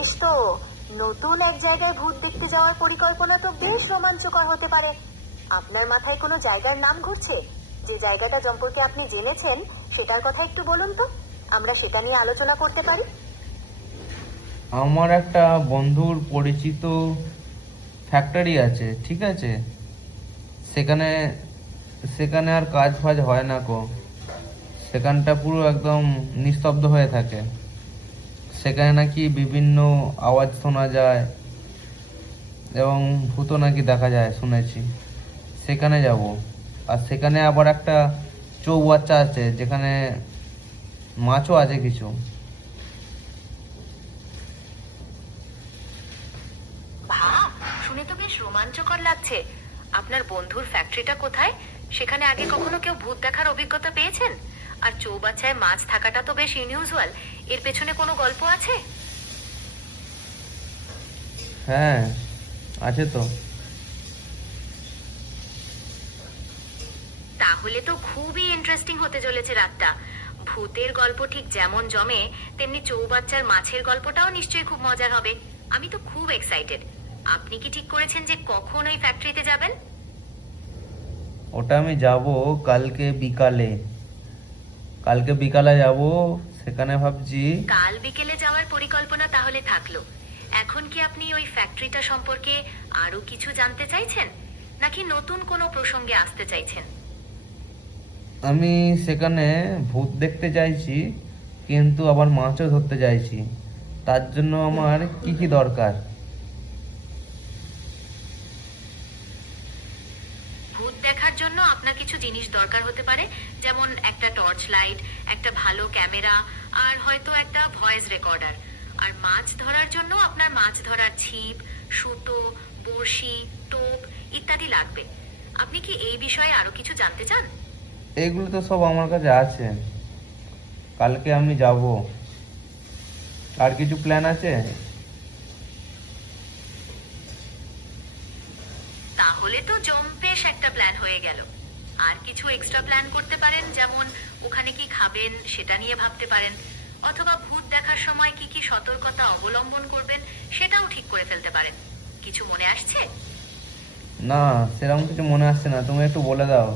বেশ তো, নতুন এক জায়গায় ভূত দেখতে যাওয়ার পরিকল্পনা তো বেশ রোমাঞ্চকর হতে পারে। আপনার মাথায় কোনো জায়গার নাম ঘুরছে? যে জায়গাটা সম্পর্কে আপনি জেনেছেন সেটার কথা একটু বলুন তো, আমরা সেটা নিয়ে আলোচনা করতে পারি। আমার একটা বন্ধুর পরিচিত ফ্যাক্টরি আছে, ঠিক আছে? সেখানে সেখানে আর কাজ ফাজ হয় না কো। সেখানটা পুরো একদম নিস্তব্ধ হয়ে থাকে। সেখানে নাকি বিভিন্ন আওয়াজ শোনা যায় এবং ভূতও নাকি দেখা যায় শুনেছি। সেখানে যাব। আর সেখানে আবার একটা চৌবাচ্চা আছে যেখানে মাছও আছে কিছু। বাহ, শুনে তো বেশ রোমাঞ্চকর লাগছে। আপনার বন্ধুর ফ্যাক্টরিটা কোথায়? সেখানে আগে কখনো কেউ ভূত দেখার অভিজ্ঞতা পেয়েছেন? আর চৌবাচ্চায় মাছ থাকাটা তো বেশ ইউনিউজুয়াল। এর পেছনে কোনো গল্প আছে? হ্যাঁ, আছে তো। তাহলে তো খুবই ইন্টারেস্টিং হতে চলেছে রাতটা। ভূতের গল্প ঠিক যেমন জমে, তেমনি চৌবাচ্চার মাছের গল্পটাও নিশ্চয়ই খুব মজার হবে। আমি তো খুব এক্সাইটেড। আপনি কি ঠিক করেছেন যে কখন ওই ফ্যাক্টরিতে যাবেন? ওটা আমি যাব কালকে বিকালে। কালকে বিকালে যাব। সেখানে ভাবছি। কাল বিকেলে যাওয়ার পরিকল্পনা তাহলে থাকলো। এখন কি আপনি ওই ফ্যাক্টরিটা সম্পর্কে আরো কিছু জানতে চাইছেন, নাকি নতুন কোনো প্রসঙ্গে আসতে চাইছেন? আমি সেখানে ভূত দেখতে চাইছি, কিন্তু আবার মাছও ধরতে চাইছি। তার জন্য আমার কি কি দরকার? ভূত দেখার জন্য আপনার কিছু জিনিস দরকার হতে পারে, যেমন একটা টর্চ লাইট, একটা ভালো ক্যামেরা, আর হয়তো একটা ভয়েস রেকর্ডার। আর মাছ ধরার জন্য আপনার মাছ ধরার ছিপ, সুতো, বড়শি, টোপ ইত্যাদি লাগবে। আপনি কি এই বিষয়ে আরো কিছু জানতে চান? এগুলো তো সব আমার কাছে আছে। কালকে আমি যাব। আর কিছু প্ল্যান আছে? তাহলে তো জম্পেশ একটা প্ল্যান হয়ে গেল। আর কিছু এক্সট্রা প্ল্যান করতে পারেন, যেমন ওখানে কি খাবেন সেটা নিয়ে ভাবতে পারেন, অথবা ভূত দেখার সময় কি কি সতর্কতা অবলম্বন করবেন সেটাও ঠিক করে ফেলতে পারেন। কিছু মনে আসছে? না, সেরকম কিছু মনে আসছে না। তুমি একটু বলে দাও।